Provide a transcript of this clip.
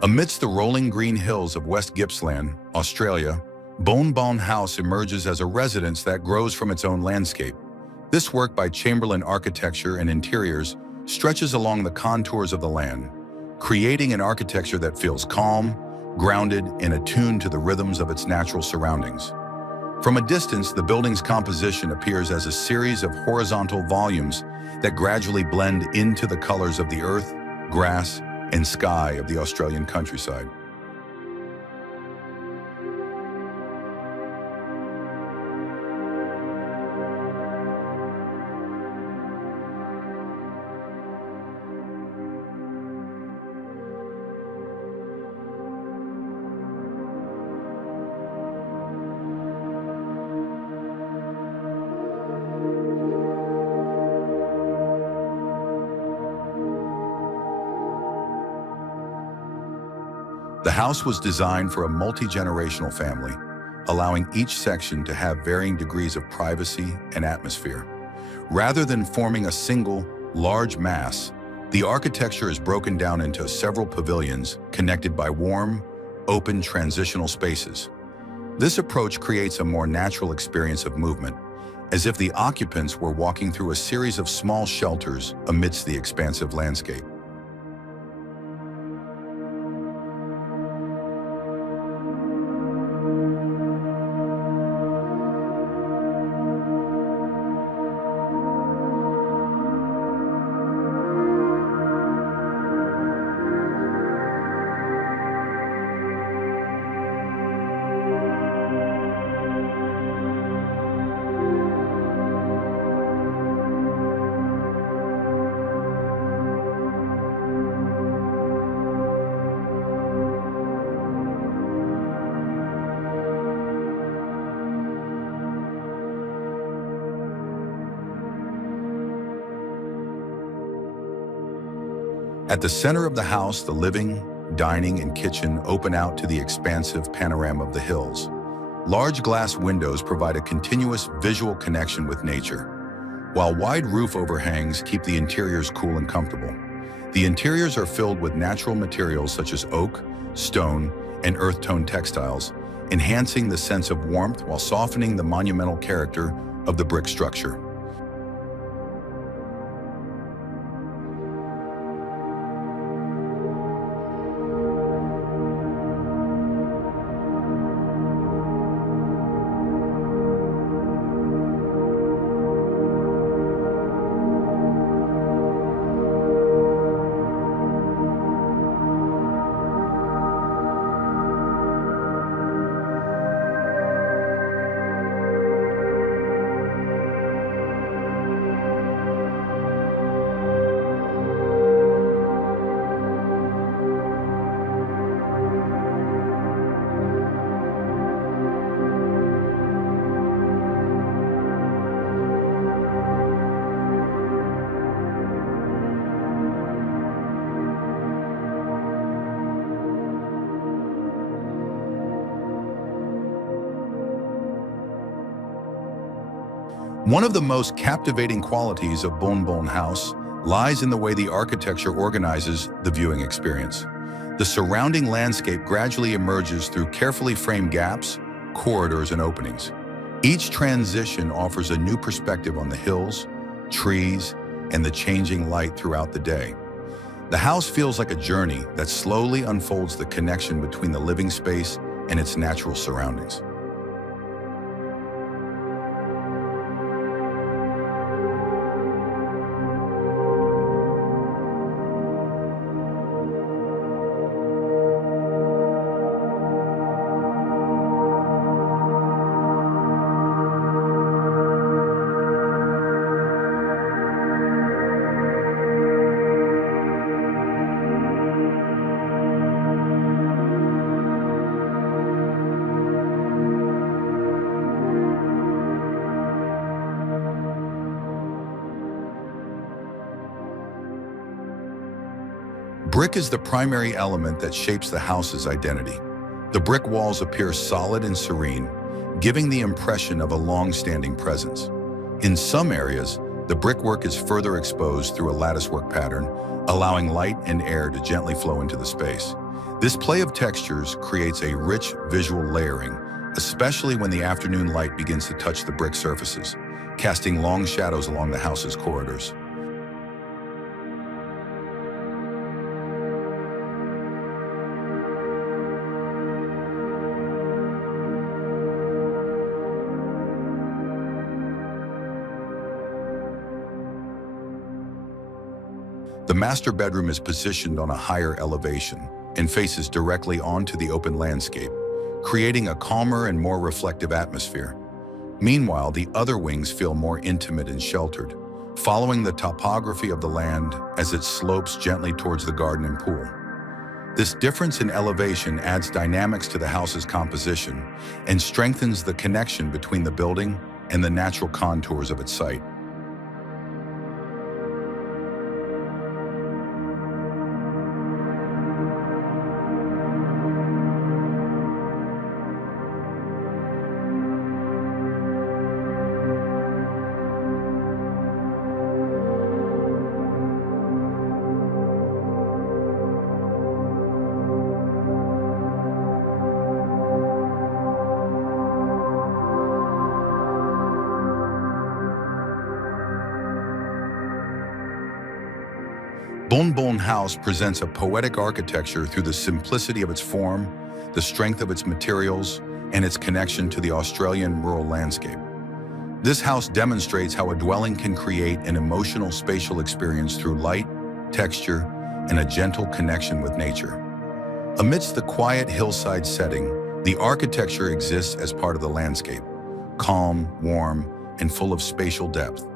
Amidst the rolling green hills of West Gippsland, Australia, Buln House emerges as a residence that grows from its own landscape. This work by Chamberlain Architecture and Interiors stretches along the contours of the land, creating an architecture that feels calm, grounded, and attuned to the rhythms of its natural surroundings. From a distance, the building's composition appears as a series of horizontal volumes that gradually blend into the colors of the earth, grass, and sky of the Australian countryside. The house was designed for a multi-generational family, allowing each section to have varying degrees of privacy and atmosphere. Rather than forming a single, large mass, the architecture is broken down into several pavilions connected by warm, open transitional spaces. This approach creates a more natural experience of movement, as if the occupants were walking through a series of small shelters amidst the expansive landscape. At the center of the house, the living, dining, and kitchen open out to the expansive panorama of the hills. Large glass windows provide a continuous visual connection with nature, while wide roof overhangs keep the interiors cool and comfortable. The interiors are filled with natural materials such as oak, stone, and earth-tone textiles, enhancing the sense of warmth while softening the monumental character of the brick structure. One of the most captivating qualities of Buln House lies in the way the architecture organizes the viewing experience. The surrounding landscape gradually emerges through carefully framed gaps, corridors, and openings. Each transition offers a new perspective on the hills, trees, and the changing light throughout the day. The house feels like a journey that slowly unfolds the connection between the living space and its natural surroundings. Brick is the primary element that shapes the house's identity. The brick walls appear solid and serene, giving the impression of a long-standing presence. In some areas, the brickwork is further exposed through a latticework pattern, allowing light and air to gently flow into the space. This play of textures creates a rich visual layering, especially when the afternoon light begins to touch the brick surfaces, casting long shadows along the house's corridors. The master bedroom is positioned on a higher elevation and faces directly onto the open landscape, creating a calmer and more reflective atmosphere. Meanwhile, the other wings feel more intimate and sheltered, following the topography of the land as it slopes gently towards the garden and pool. This difference in elevation adds dynamics to the house's composition and strengthens the connection between the building and the natural contours of its site. Buln House presents a poetic architecture through the simplicity of its form, the strength of its materials, and its connection to the Australian rural landscape. This house demonstrates how a dwelling can create an emotional spatial experience through light, texture, and a gentle connection with nature. Amidst the quiet hillside setting, the architecture exists as part of the landscape, calm, warm, and full of spatial depth.